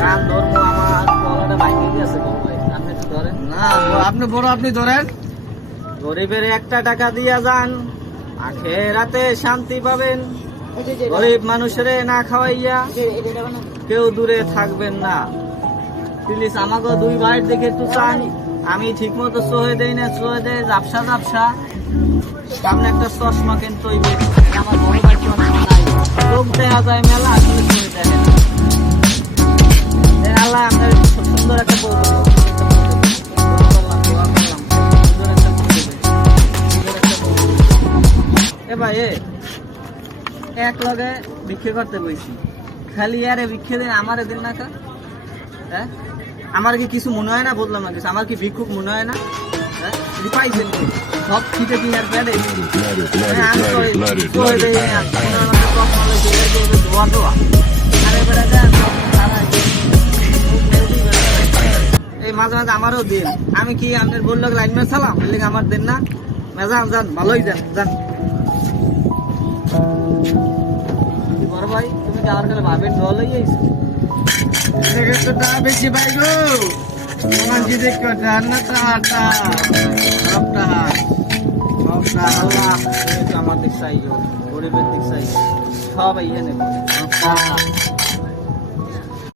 কান ধর্ম আমার গলাটা ভাঙে গেছে গো ভাই, আপনি একটু ধরেন। না আপনি বড়, আপনি ধরেন। গরিবের একটা টাকা দিয়া যান, আখেরাতে শান্তি পাবেন। গরিব মানুষের না খাওয়াইয়া কেউ দূরে থাকবেন না। প্লিজ আমাকে দুই ভাইয়ের দিকে একটু চান। আমি ঠিক মতো সহে দেই না, সহে দেয় ঝাপসা ঝাপসা। সামনে একটা চশমা কিন্তু আমার বড় ভাই কি অনেক নাই, লোক দেখা যায় মেলা, আসলে সহে দেখে না। আল্লাহ আপনার সুন্দর একটা বউ দেবে। এ ভাই এক লগে ভিক্ষে করতে বইছি, খালি আরে ভিক্ষে দিন আমারে দিন না কা। হ্যাঁ আমার কি কিছু মনে হয় না? বললাম না কিছু, আমার কি ভিক্ষুক মনে হয় না? হ্যাঁ পাইছেন সব খিটে দিন আর প্যাডে এই মাঝে মাঝে আমারও দিন। আমি কি আপনার বললো লাইন মেরে সালাম বললি আমার দেন না? যান যান, ভালোই যান যান। বড় ভাই তুমি কি আমার কাছে ভাবের জল হয়ে যাইছো? তো টাকা বেশি পাই গো, তোমার কি দেখো না টাকা সবটা সবটা আল্লাহ আমার দিক চাই, গরিবের দিক চাই, সব ইয়ে নেব।